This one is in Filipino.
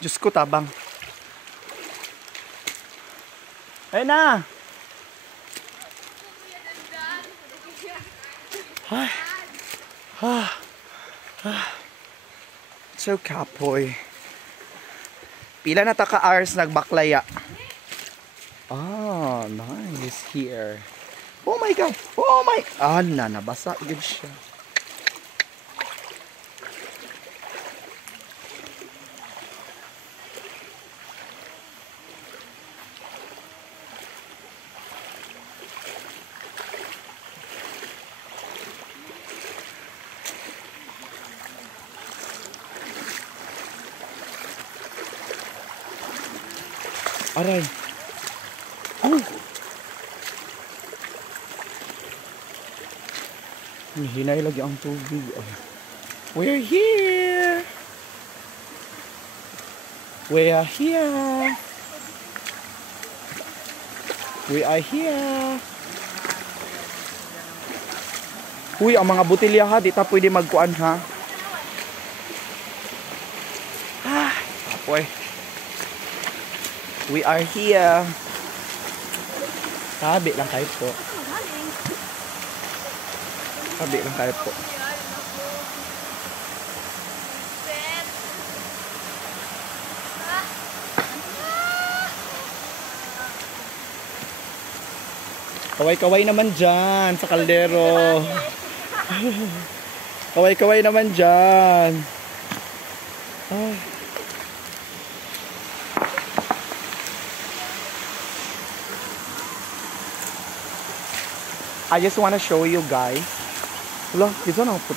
Diyos ko, tabang. Ayun na. Ay. So kapoy. Pila na ta ka hours nagbaklaya. Ah, nice here. Oh my god. Oh my. Ah, nabasa gid siya. Aray. Oh. Hinay lagi ang tubig. We're here. We are here. We are here. Uy, ang mga botelya ha, di ta pwede magkuan ha. Apoy. We are here. Sabi lang kayo po. Sabi lang kayo po. Kaway-kaway naman dyan sa kaldero. Kaway-kaway naman dyan. Ay. I just want to show you guys. Look, this one I'll put